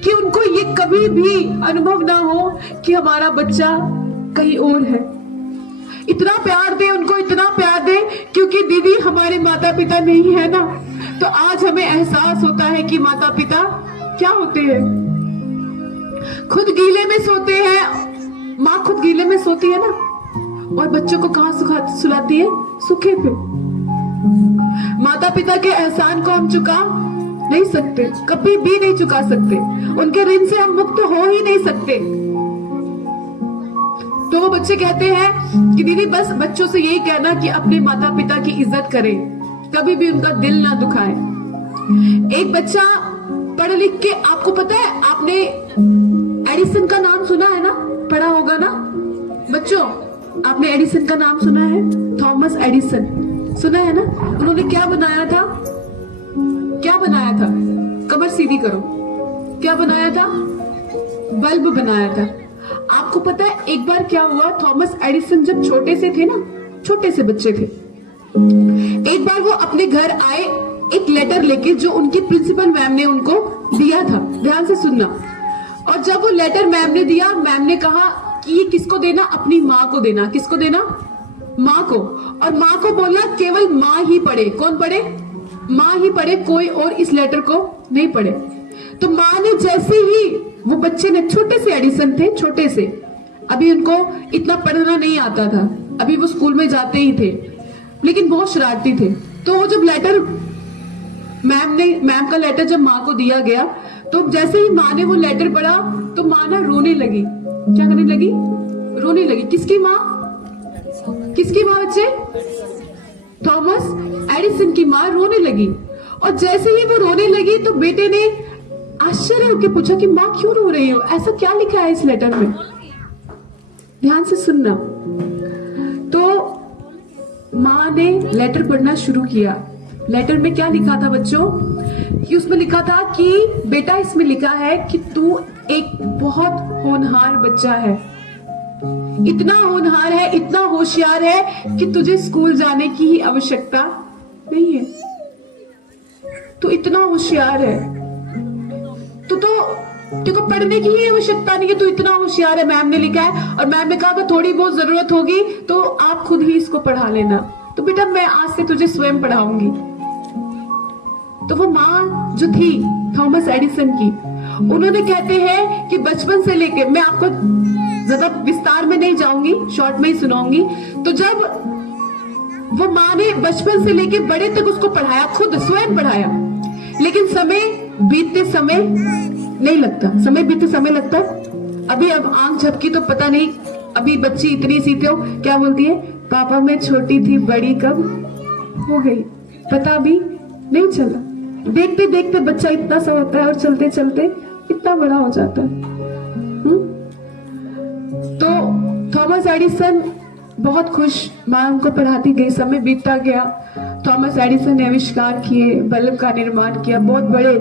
कि उनको ये कभी भी अनुभव ना हो कि हमारा बच्चा कहीं और है। इतना प्यार दे उनको, इतना प्यार दे, क्योंकि दीदी हमारे माता पिता नहीं है ना, तो आज हमें एहसास होता है कि माता पिता क्या होते हैं। खुद गीले में सोते हैं, माँ खुद गीले में सोती है ना, और बच्चों को कहाँ सुलाती है? सूखे पे। माता पिता के एहसान को हम चुका नहीं सकते, कभी भी नहीं चुका सकते, उनके ऋण से हम मुक्त हो ही नहीं सकते। तो वो बच्चे कहते हैं कि दीदी बस बच्चों से यही कहना कि अपने माता पिता की इज्जत करें, कभी भी उनका दिल ना दुखाए। एक बच्चा पढ़ लिख के, आपको पता है, आपने एडिसन का नाम सुना है ना, पढ़ा होगा ना बच्चों, आपने एडिसन का नाम सुना है? थॉमस एडिसन सुना है ना? उन्होंने क्या बनाया था? क्या बनाया था? कमर सीधी करो। क्या बनाया था? बल्ब बनाया था। आपको पता है एक बार क्या हुआ? थॉमस एडिसन जब छोटे से थे ना, छोटे से बच्चे थे, एक बार वो अपने घर आए एक लेटर लेके, जो उनकी प्रिंसिपल मैम ने उनको दिया था। ध्यान से सुनना। और जब वो लेटर मैम ने दिया, मैम ने कहा कि ये किसको देना? अपनी माँ को देना। किसको देना? माँ को। और माँ को बोलना केवल माँ ही पढ़े। कौन पढ़े? माँ ही पढ़े, कोई और इस लेटर को नहीं पढ़े। तो माँ ने जैसे ही, वो बच्चे ने, छोटे से एडिसन थे, छोटे से, अभी उनको इतना पढ़ना नहीं आता था, अभी वो स्कूल में जाते ही थे, लेकिन बहुत शरारती थे। तो वो जब लेटर मैम का लेटर जब माँ को दिया गया, तो जैसे ही माँ ने वो लेटर पढ़ा तो माँ ना रोने लगी। क्या करने लगी? रोने लगी। किसकी माँ? किसकी माँ बच्चे? थॉमस एडिसन की माँ रोने लगी। और जैसे ही वो रोने लगी तो बेटे ने आश्चर्य होकर पूछा कि माँ क्यों रो रही हो? ऐसा क्या लिखा है इस लेटर में? ध्यान से सुनना। तो माँ ने लेटर पढ़ना शुरू किया। लेटर में क्या लिखा था बच्चों? कि उसमें लिखा था कि बेटा, इसमें लिखा है कि तू एक बहुत होनहार बच्चा है, इतना होनहार है, इतना होशियार है कि तुझे स्कूल जाने की ही आवश्यकता नहीं है। तू इतना होशियार है, तुझको पढ़ने की ही आवश्यकता नहीं है, तू इतना होशियार है, मैम ने लिखा है। और मैम ने कहा कि थोड़ी बहुत जरूरत होगी तो आप खुद ही इसको पढ़ा लेना। तो बेटा मैं आज से तुझे स्वयं पढ़ाऊंगी। तो वो माँ जो थी थॉमस एडिसन की, उन्होंने, कहते हैं कि बचपन से लेके, मैं आपको ज्यादा विस्तार में नहीं जाऊंगी, शॉर्ट में ही सुनाऊंगी। तो जब वो माँ ने बचपन से लेके बड़े तक उसको पढ़ाया, खुद स्वयं पढ़ाया, लेकिन समय बीतते समय नहीं लगता, समय बीतते समय लगता। अभी अब आंख झपकी तो पता नहीं, अभी बच्ची इतनी सी तो क्या बोलती है? पापा मैं छोटी थी, बड़ी कब हो गई पता भी नहीं चला। देखते देखते बच्चा इतना सा होता है और चलते चलते इतना बड़ा हो जाता है। तो थॉमस एडिसन बहुत खुश, माँ उनको पढ़ाती गई, समय बीतता गया। थॉमस एडिसन ने आविष्कार किए, बल्ब का निर्माण किया, बहुत बड़े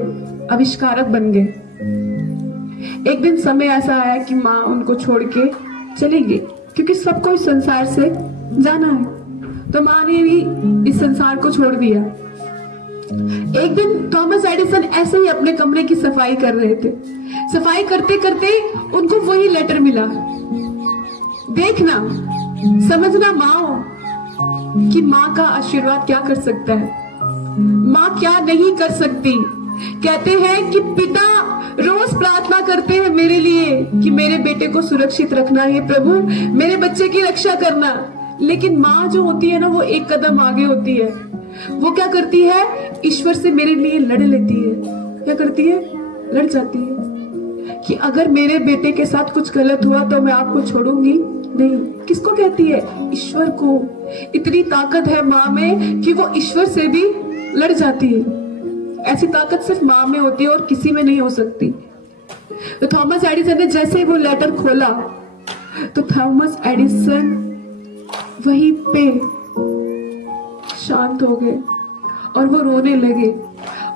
आविष्कारक बन गए। एक दिन समय ऐसा आया कि माँ उनको छोड़ के चली गई, क्योंकि सबको इस संसार से जाना है। तो माँ ने भी इस संसार को छोड़ दिया। एक दिन थॉमस एडिसन ऐसे ही अपने कमरे की सफाई कर रहे थे। सफाई करते करते उनको वही लेटर मिला। देखना, समझना माँ कि माँ का आशीर्वाद क्या कर सकता है, माँ क्या नहीं कर सकती। कहते हैं कि पिता रोज प्रार्थना करते हैं मेरे लिए कि मेरे बेटे को सुरक्षित रखना है प्रभु, मेरे बच्चे की रक्षा करना। लेकिन माँ जो होती है ना, वो एक कदम आगे होती है। वो क्या करती है? ईश्वर से मेरे लिए लड़ लेती है। क्या करती है? लड़ जाती है कि अगर मेरे बेटे के साथ कुछ गलत हुआ तो मैं आपको छोड़ूंगी नहीं। किसको कहती है? ईश्वर को। इतनी ताकत है माँ में कि वो ईश्वर से भी लड़ जाती है। ऐसी ताकत सिर्फ माँ में होती है और किसी में नहीं हो सकती। तो थॉमस एडिसन ने जैसे ही वो लेटर खोला तो थॉमस एडिसन वहीं पे शांत हो गए और वो रोने लगे।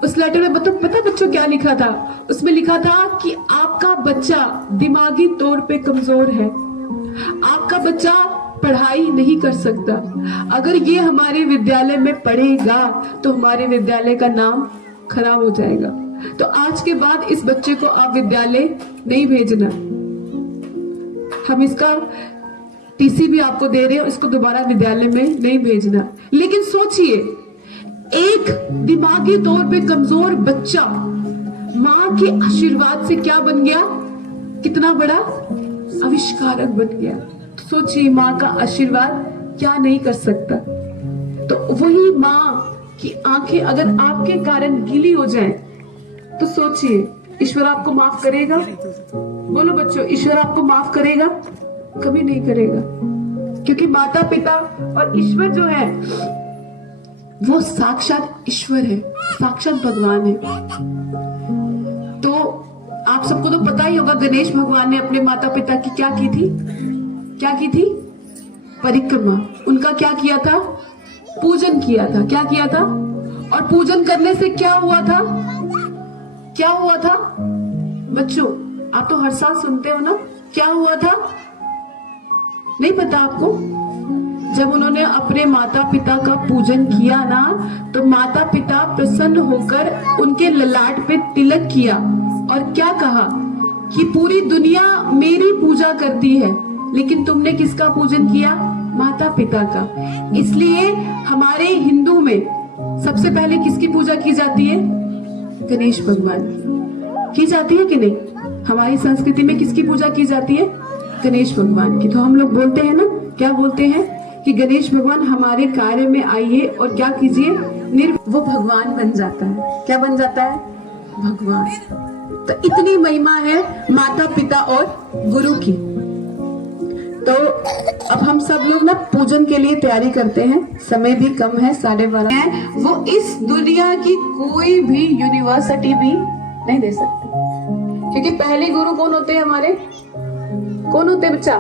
उस लेटर में पता बच्चों क्या लिखा था? उसमें लिखा था कि आपका बच्चा दिमागी तौर पे कमजोर है, आपका बच्चा पढ़ाई नहीं कर सकता। अगर ये हमारे विद्यालय में पढ़ेगा तो हमारे विद्यालय का नाम खराब हो जाएगा। तो आज के बाद इस बच्चे को आप विद्यालय नहीं भेजना। हम इसका टीसी भी आपको दे रहे हो, इसको दोबारा विद्यालय में नहीं भेजना। लेकिन सोचिए, एक दिमागी तौर पे कमजोर बच्चा माँ के आशीर्वाद से क्या बन गया, कितना बड़ा आविष्कारक बन गया। सोचिए, माँ का आशीर्वाद क्या नहीं कर सकता। तो वही माँ की आंखें अगर आपके कारण गीली हो जाएं, तो सोचिए ईश्वर आपको माफ करेगा? बोलो बच्चों, ईश्वर आपको माफ करेगा? कभी नहीं करेगा, क्योंकि माता पिता और ईश्वर जो है वो साक्षात ईश्वर है, साक्षात भगवान है। तो आप सबको तो पता ही होगा, गणेश भगवान ने अपने माता पिता की क्या की थी? क्या की थी? परिक्रमा। उनका क्या किया था? पूजन किया था। क्या किया था? और पूजन करने से क्या हुआ था? क्या हुआ था बच्चों? आप तो हर साल सुनते हो ना, क्या हुआ था? नहीं पता आपको? जब उन्होंने अपने माता पिता का पूजन किया ना, तो माता पिता प्रसन्न होकर उनके ललाट पे तिलक किया और क्या कहा कि पूरी दुनिया मेरी पूजा करती है, लेकिन तुमने किसका पूजन किया? माता पिता का। इसलिए हमारे हिंदू में सबसे पहले किसकी पूजा की जाती है? गणेश भगवान की जाती है कि नहीं? हमारी संस्कृति में किसकी पूजा की जाती है? गणेश भगवान की। तो हम लोग बोलते हैं ना, क्या बोलते हैं कि गणेश भगवान हमारे कार्य में आइए और क्या कीजिए, वो भगवान बन जाता है। क्या बन जाता है? भगवान। तो इतनी महिमा है माता पिता और गुरु की। तो अब हम सब लोग ना पूजन के लिए तैयारी करते हैं, समय भी कम है, 12:30 है। वो इस दुनिया की कोई भी यूनिवर्सिटी भी नहीं दे सकती, क्योंकि पहले गुरु कौन होते हैं हमारे? कौन होते हैं बच्चा?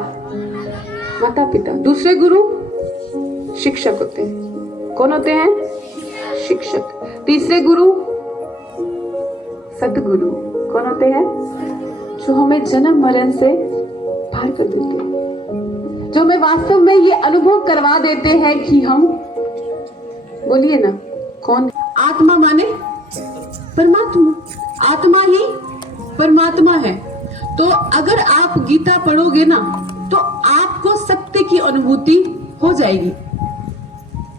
माता पिता। दूसरे गुरु शिक्षक होते हैं। कौन होते हैं? शिक्षक। तीसरे गुरु सतगुरु। कौन होते हैं? जो हमें जन्म मरण से पार कर देते हैं, जो हमें वास्तव में ये अनुभव करवा देते हैं कि हम, बोलिए ना, कौन? आत्मा माने परमात्मा। आत्मा ही परमात्मा है। तो अगर आप गीता पढ़ोगे ना, तो आपको सत्य की अनुभूति हो जाएगी।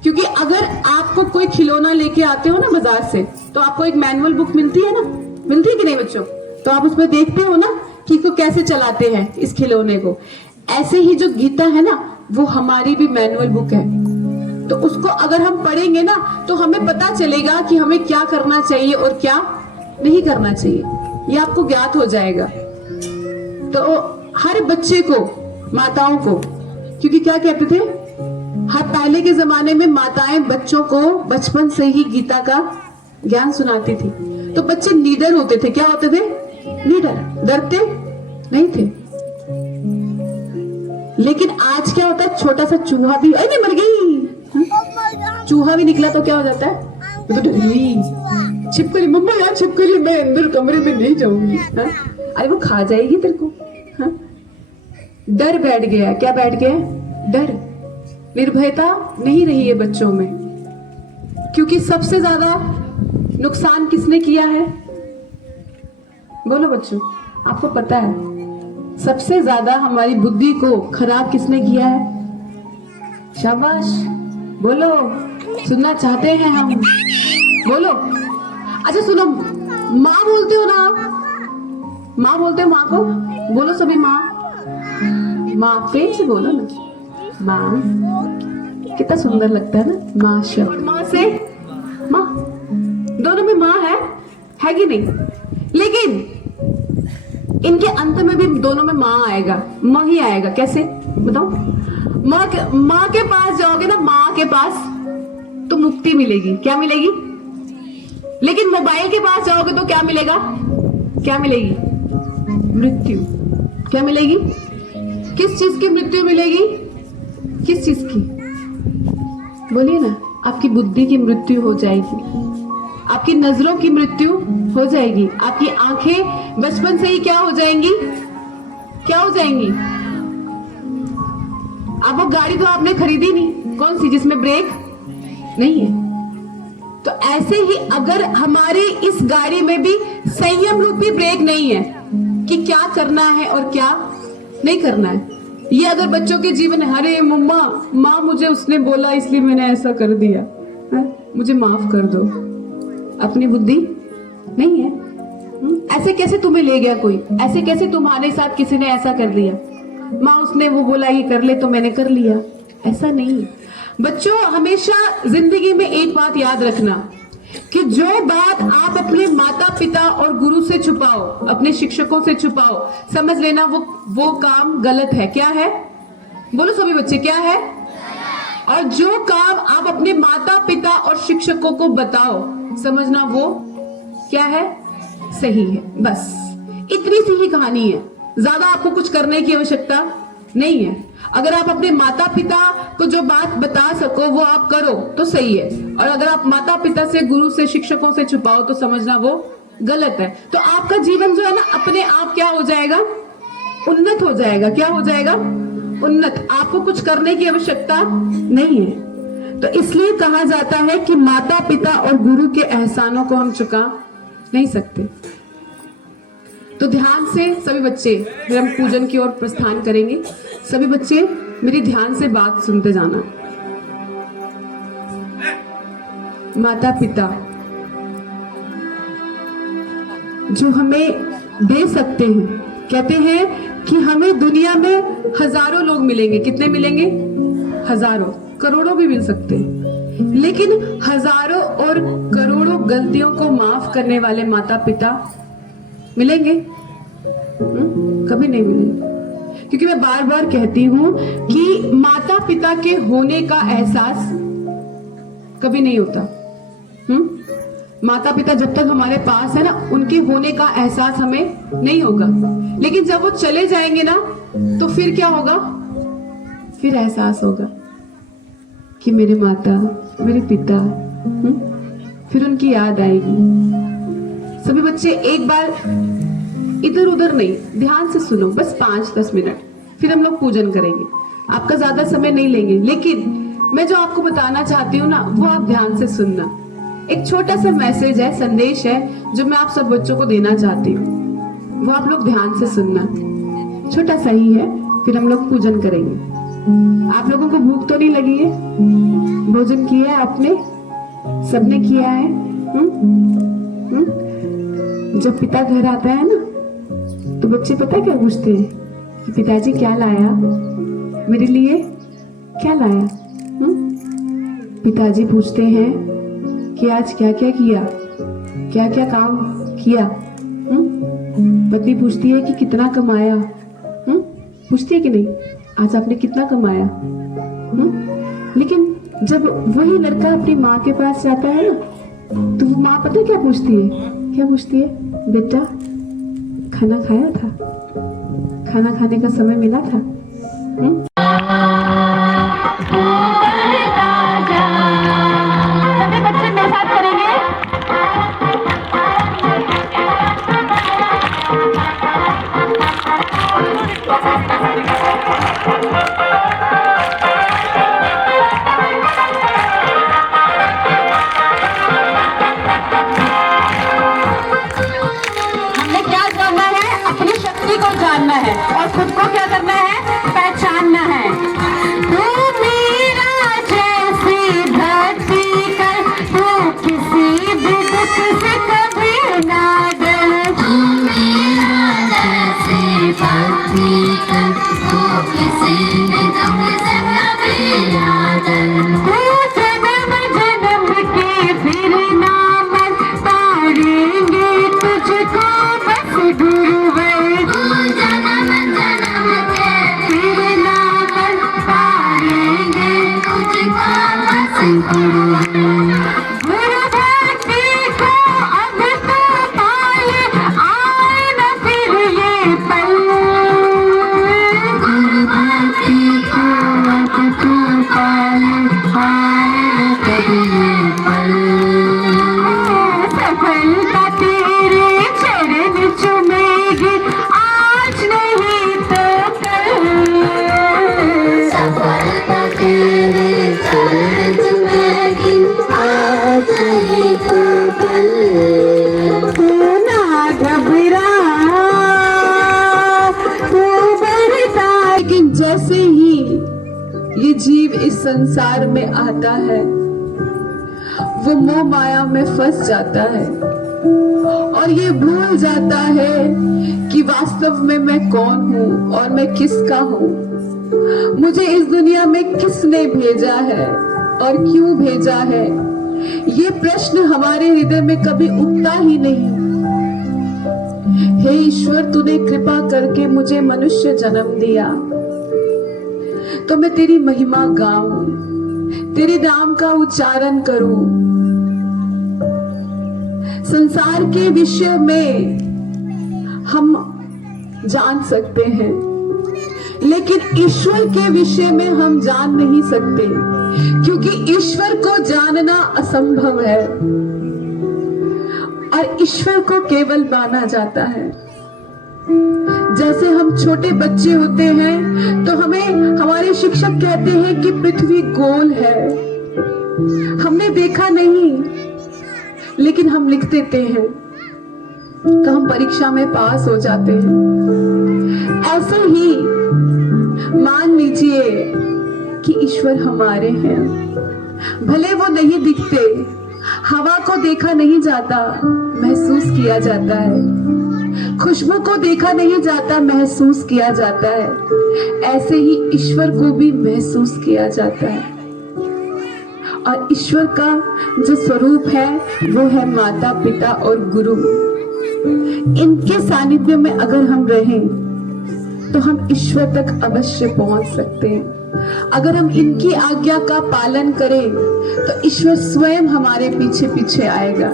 क्योंकि अगर आपको कोई खिलौना लेके आते हो ना बाजार से, तो आपको एक मैनुअल बुक मिलती है ना, मिलती है कि नहीं बच्चों? तो आप उसमें देखते हो ना कि इसको कैसे चलाते हैं, इस खिलौने को। ऐसे ही जो गीता है ना, वो हमारी भी मैनुअल बुक है। तो उसको अगर हम पढ़ेंगे ना, तो हमें पता चलेगा कि हमें क्या करना चाहिए और क्या नहीं करना चाहिए। ये आपको ज्ञात हो जाएगा। तो हर बच्चे को, माताओं को, क्योंकि क्या कहते थे, हर पहले के जमाने में माताएं बच्चों को बचपन से ही गीता का ज्ञान सुनाती थी। तो बच्चे नीडर होते थे। क्या होते थे? नीडर। डरते नहीं थे। लेकिन आज क्या होता है, छोटा सा चूहा भी, अरे मर गई, चूहा भी निकला तो क्या हो जाता है? तो छिपकली, मम्मा यार छिपकली, मैं अंदर कमरे में नहीं जाऊंगी। अरे वो खा जाएगी तेरे को। डर बैठ गया। क्या बैठ गया? डर। निर्भयता नहीं रही है बच्चों में, क्योंकि सबसे ज्यादा नुकसान किसने किया है? बोलो बच्चों, आपको पता है सबसे ज्यादा हमारी बुद्धि को खराब किसने किया है? शाबाश, बोलो, सुनना चाहते हैं हम, बोलो। अच्छा सुनो, माँ बोलते हो ना आप? माँ बोलते हो माँ को? बोलो सभी माँ। माँ प्रेम से बोलो ना, माँ। कितना सुंदर लगता है ना माँ शब्द। माँ से माँ, दोनों में माँ है कि नहीं? लेकिन इनके अंत में भी दोनों में माँ आएगा, माँ ही आएगा। कैसे बताओ? माँ के पास जाओगे ना, माँ के पास, तो मुक्ति मिलेगी। क्या मिलेगी? लेकिन मोबाइल के पास जाओगे तो क्या मिलेगा? क्या मिलेगी? मृत्यु। क्या मिलेगी? किस चीज की मृत्यु मिलेगी? किस चीज की? बोलिए ना। आपकी बुद्धि की मृत्यु हो जाएगी, आपकी नजरों की मृत्यु हो जाएगी, आपकी आंखें बचपन से ही क्या हो जाएंगी? क्या हो जाएंगी? अब वो गाड़ी तो आपने खरीदी नहीं, कौन सी जिसमें ब्रेक नहीं है? तो ऐसे ही अगर हमारी इस गाड़ी में भी संयम रूपी ब्रेक नहीं है कि क्या करना है और क्या नहीं करना है, ये अगर बच्चों के जीवन है, अरे मम्मा माँ मुझे उसने बोला इसलिए मैंने ऐसा कर दिया है? मुझे माफ कर दो, अपनी बुद्धि नहीं है। ऐसे कैसे तुम्हें ले गया कोई, ऐसे कैसे तुम्हारे साथ किसी ने ऐसा कर दिया, माँ उसने वो बोला ये कर ले तो मैंने कर लिया, ऐसा नहीं। बच्चों हमेशा जिंदगी में एक बात याद रखना कि जो बात आप अपने माता पिता और गुरु से छुपाओ, अपने शिक्षकों से छुपाओ, समझ लेना वो काम गलत है। क्या है? बोलो सभी बच्चे, क्या है? और जो काम आप अपने माता पिता और शिक्षकों को बताओ, समझना वो क्या है? सही है। बस इतनी सी ही कहानी है, ज्यादा आपको कुछ करने की आवश्यकता नहीं है। अगर आप अपने माता पिता को जो बात बता सको वो आप करो तो सही है, और अगर आप माता पिता से, गुरु से, शिक्षकों से छुपाओ तो समझना वो गलत है। तो आपका जीवन जो है ना अपने आप क्या हो जाएगा? उन्नत हो जाएगा। क्या हो जाएगा? उन्नत। आपको कुछ करने की आवश्यकता नहीं है। तो इसलिए कहा जाता है कि माता पिता और गुरु के एहसानों को हम चुका नहीं सकते। तो ध्यान से सभी बच्चे, फिर हम पूजन की ओर प्रस्थान करेंगे। सभी बच्चे मेरी ध्यान से बात सुनते जाना। माता पिता जो हमें दे सकते हैं, कहते हैं कि हमें दुनिया में हजारों लोग मिलेंगे। कितने मिलेंगे? हजारों, करोड़ों भी मिल सकते हैं, लेकिन हजारों और करोड़ों गलतियों को माफ करने वाले माता पिता मिलेंगे? कभी नहीं मिलेंगे। क्योंकि मैं बार बार कहती हूं कि माता पिता के होने का एहसास कभी नहीं होता। माता पिता जब तक हमारे पास है ना, उनके होने का एहसास हमें नहीं होगा, लेकिन जब वो चले जाएंगे ना तो फिर क्या होगा? फिर एहसास होगा कि मेरे माता, मेरे पिता, फिर उनकी याद आएगी। सभी बच्चे एक बार इधर उधर नहीं, ध्यान से सुनो, बस 5-10 मिनट, फिर हम लोग पूजन करेंगे। आपका ज्यादा समय नहीं लेंगे, लेकिन मैं जो आपको बताना चाहती हूँ ना वो आप ध्यान से सुनना। एक छोटा सा मैसेज है, संदेश है जो मैं आप सब बच्चों को देना चाहती हूँ, वो आप लोग ध्यान से सुनना। छोटा सा ही है, फिर हम लोग पूजन करेंगे। आप लोगों को भूख तो नहीं लगी है? भोजन किया है आपने? सबने किया है? जब पिता घर आता है ना तो बच्चे पता क्या पूछते हैं कि पिताजी क्या लाया मेरे लिए, क्या लाया? पिताजी पूछते हैं कि आज क्या क्या किया, क्या क्या काम किया। पत्नी पूछती है कि कितना कमाया, पूछती है कि नहीं, आज आपने कितना कमाया। लेकिन जब वही लड़का अपनी माँ के पास जाता है ना तो वो माँ पता क्या पूछती है? क्या पूछती है? बेटा खाना खाया था, खाना खाने का समय मिला था? सभी बच्चे मेरे साथ करेंगे। जानना है और खुद को क्या करना है? पहचानना है। तू मेरा जैसी भक्ति कर, तू किसी भी दुख से कभी ना डर। तू मेरा जैसी भक्ति कर, तू किसी भी दुख से कभी ना डर। तू जन्म जन्म के फिर ना मन तारेंगे तुझको बस गुरुवर। जीव इस संसार में आता है वो मोह माया में फंस जाता है और ये भूल जाता है कि वास्तव में मैं कौन हूँ और मैं किसका हूँ, मुझे इस दुनिया में किसने भेजा है और क्यों भेजा है। ये प्रश्न हमारे हृदय में कभी उठता ही नहीं। हे ईश्वर, तूने कृपा करके मुझे मनुष्य जन्म दिया तो मैं तेरी महिमा गाऊं, तेरे नाम का उच्चारण करूं। संसार के विषय में हम जान सकते हैं लेकिन ईश्वर के विषय में हम जान नहीं सकते, क्योंकि ईश्वर को जानना असंभव है और ईश्वर को केवल माना जाता है। जैसे हम छोटे बच्चे होते हैं तो हमें हमारे शिक्षक कहते हैं कि पृथ्वी गोल है, हमने देखा नहीं लेकिन हम लिख देते हैं तो हम परीक्षा में पास हो जाते हैं। ऐसे ही मान लीजिए कि ईश्वर हमारे हैं, भले वो नहीं दिखते, हवा को देखा नहीं जाता महसूस किया जाता है, खुशबू को देखा नहीं जाता महसूस किया जाता है, ऐसे ही ईश्वर को भी महसूस किया जाता है। और ईश्वर का जो स्वरूप है वो है माता पिता और गुरु। इनके सानिध्य में अगर हम रहें तो हम ईश्वर तक अवश्य पहुंच सकते हैं। अगर हम इनकी आज्ञा का पालन करें तो ईश्वर स्वयं हमारे पीछे पीछे आएगा,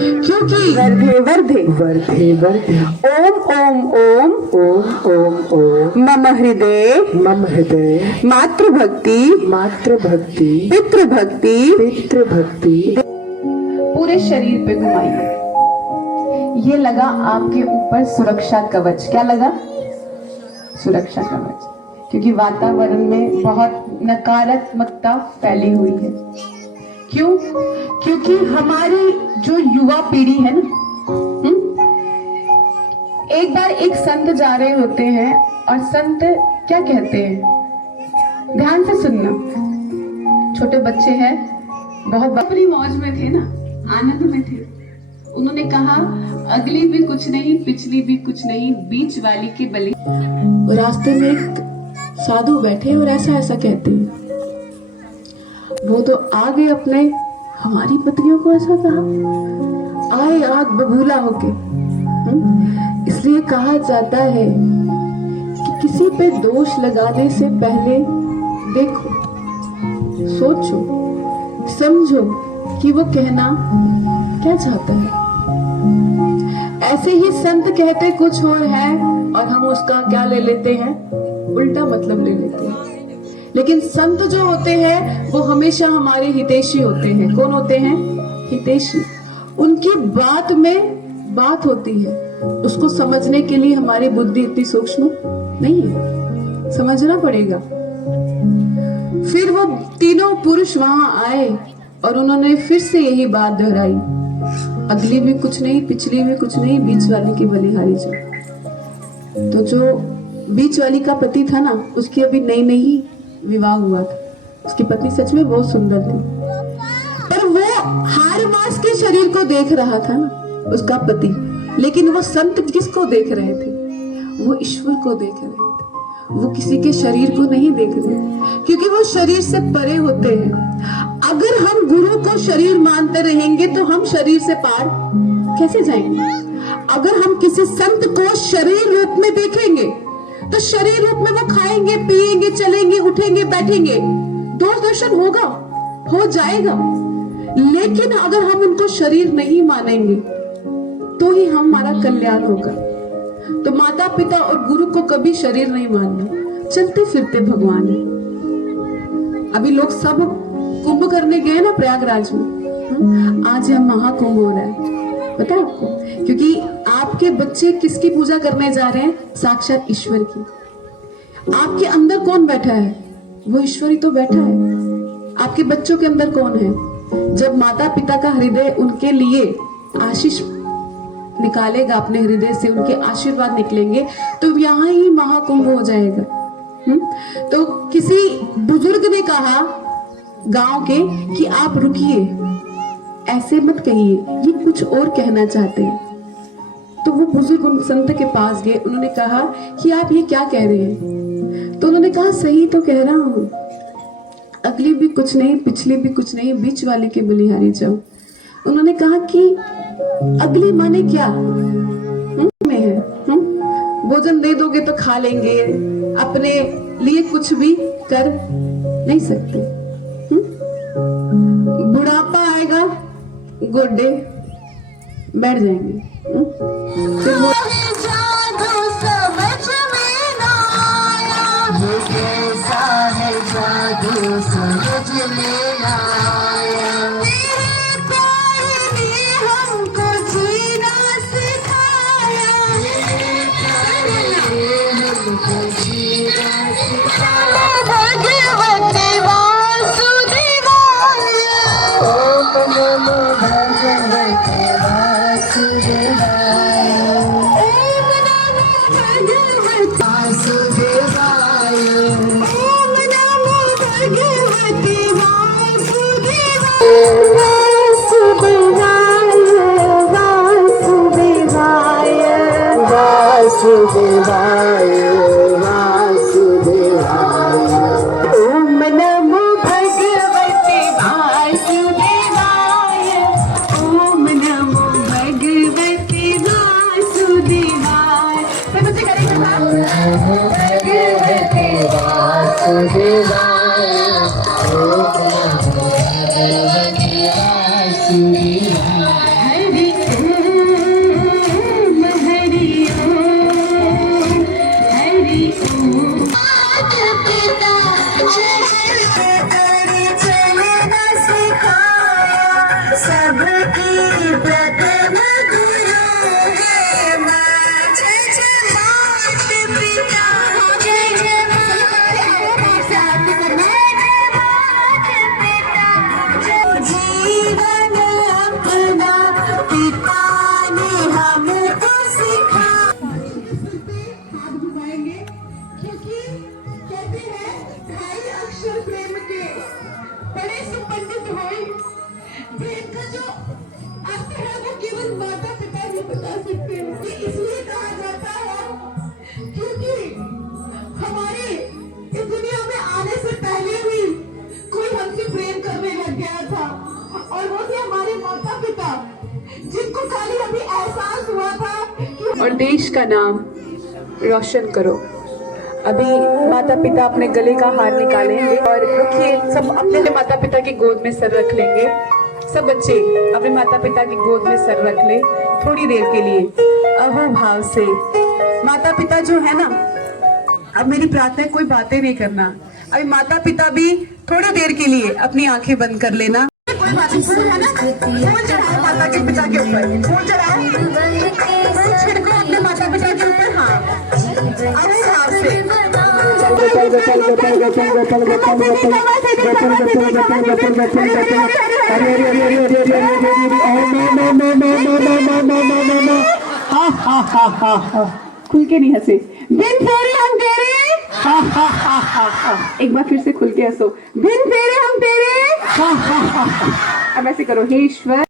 क्योंकि वर्धे वर्धे वर्धे वर्धे ओम ओम ओम ओम ओम ओम मम हृदय मम हृदय मातृभक्ति मातृभक्ति पितृभक्ति पितृभक्ति। पूरे शरीर पे घुमाइए। ये लगा आपके ऊपर सुरक्षा कवच। क्या लगा? सुरक्षा कवच। क्योंकि वातावरण में बहुत नकारात्मकता फैली हुई है। क्यों? क्योंकि हमारी जो युवा पीढ़ी है ना, एक बार एक संत जा रहे होते हैं और संत क्या कहते हैं, ध्यान से सुनना। छोटे बच्चे हैं, बहुत बड़ी मौज में थे ना, आनंद में थे। उन्होंने कहा अगली भी कुछ नहीं, पिछली भी कुछ नहीं, बीच वाली के बलि। रास्ते में एक साधु बैठे और ऐसा ऐसा कहते हैं। वो तो आ गए अपने, हमारी पत्नियों को ऐसा कहा, आए आग बबूला होके। इसलिए कहा जाता है कि किसी पे दोष लगाने से पहले देखो, सोचो, समझो कि वो कहना क्या चाहता है। ऐसे ही संत कहते कुछ और है और हम उसका क्या ले लेते हैं, उल्टा मतलब ले लेते हैं। लेकिन संत जो होते हैं वो हमेशा हमारे हितैषी होते हैं। कौन होते हैं? हितैषी। उनकी बात में बात होती है, उसको समझने के लिए हमारी बुद्धि इतनी सूक्ष्म नहीं है, समझना पड़ेगा। फिर वो तीनों पुरुष वहां आए और उन्होंने फिर से यही बात दोहराई, अगली भी कुछ नहीं, पिछली भी कुछ नहीं, बीच वाली की बलिहारी जो। तो जो बीच वाली का पति था ना, उसकी अभी नई नई विवाह हुआ था। उसकी पत्नी सच में बहुत सुंदर थी, पर वो हार मास के शरीर को देख रहा था ना, उसका पति। लेकिन वो संत किसको देख रहे थे? वो ईश्वर को देख रहे थे। वो किसी के शरीर को नहीं देख रहे, क्योंकि वो शरीर से परे होते हैं। अगर हम गुरु को शरीर मानते रहेंगे तो हम शरीर से पार कैसे जाएंगे? अगर हम किसी संत को शरीर रूप में देखेंगे तो शरीर रूप में वो खाएंगे, पिएंगे, चलेंगे, उठेंगे, बैठेंगे, दोष दर्शन होगा, हो जाएगा। लेकिन अगर हम उनको शरीर नहीं मानेंगे तो ही हमारा कल्याण होगा। तो माता पिता और गुरु को कभी शरीर नहीं मानना, चलते फिरते भगवान है। अभी लोग सब कुंभ करने गए ना प्रयागराज में, आज यह महाकुंभ हो रहा है, पता है आपको? क्योंकि आपके बच्चे किसकी पूजा करने जा रहे हैं? साक्षात ईश्वर की। आपके अंदर कौन बैठा है? वो ईश्वर ही तो बैठा है। आपके बच्चों के अंदर कौन है? जब माता पिता का हृदय उनके लिए आशीष निकालेगा, अपने हृदय से उनके आशीर्वाद निकलेंगे, तो यहाँ ही महाकुंभ हो जाएगा। तो किसी बुजुर्ग ने कहा गांव के कि आप रुकिए, ऐसे मत कहिए, ये कुछ और कहना चाहते हैं। तो वो बुजुर्ग उन संत के पास गए, उन्होंने कहा कि आप ये क्या कह रहे हैं? तो उन्होंने कहा सही तो कह रहा हूं, अगली भी कुछ नहीं पिछली भी कुछ नहीं, बीच वाले के बलिहारी जाओ। उन्होंने कहा कि अगली माने क्या में है, भोजन दे दोगे तो खा लेंगे, अपने लिए कुछ भी कर नहीं सकते। बुढ़ापा आएगा, गोडे बैठ जाएंगे। फिर वो जादू समझ में ना आया, ये कैसा है जादू समझ में ना आया। तेरे प्यार ने हमको जीना सिखाया, तेरे प्यार ने हमको जीना सिखाया। भगवती वासुदेवाय, ओम नमो भगवते वासुदेवाय, ओम नमो भगवते वासुदेवाय, ओम नमो भगवते वासुदेवाय, वासुदेवाय, वासुदेवाय, वासुदेवाय, ओम नमो भगवते वासुदेवाय, ओम नमो भगवते वासुदेवाय। सब बच्चे करेंगे साथ। भगवते वासुदेवाय, ओम नमो भगवते वासुदेवाय। हरि ओम, हरि ओम, हरि ओम। माता पिता जैसे तेरी चलना सिखाया, सबकी प्रथम गुरु है माँ। जय जय माता पिता, जय जय माता पिता, जीवन अपना पिता ने हमको सिखाया। हाथ घुमाएंगे क्योंकि कहते हैं ढाई अक्षर प्रेम के बड़े सुपंडित होए। प्रेम का जो अर्थ है वो केवल माता पिता ही बता सकते हैं। ये इसलिए कहा जाता है क्योंकि हमारे इस दुनिया में आने से पहले भी कोई हमसे प्रेम करने लग गया था, और वो थे हमारे माता पिता, जिनको खाली अभी एहसास हुआ था कि और देश का नाम रोशन करो। अभी माता पिता अपने गले का हार निकालेंगे और रुकिए, सब अपने माता पिता की गोद में सर रख लेंगे। सब बच्चे अपने माता पिता की गोद में सर रख ले थोड़ी देर के लिए अहोभाव से। माता पिता जो है ना, अब मेरी प्रार्थना है कोई बातें नहीं करना। अभी माता पिता भी थोड़ी देर के लिए अपनी आंखें बंद कर लेना। कोई बात नहीं, फूल है ना, फूल चढ़ाओ माता के पिता के ऊपर, फूल चढ़ाओ, फूल छिड़को अपने माता पिता के ऊपर। हाँ, अहोभाव से। खुल के नहीं हंसे। बिन फेरे हम तेरे, एक बार फिर से खुल के हंसो। बिन फेरे हम तेरे। अब ऐसे करो, हे ईश्वर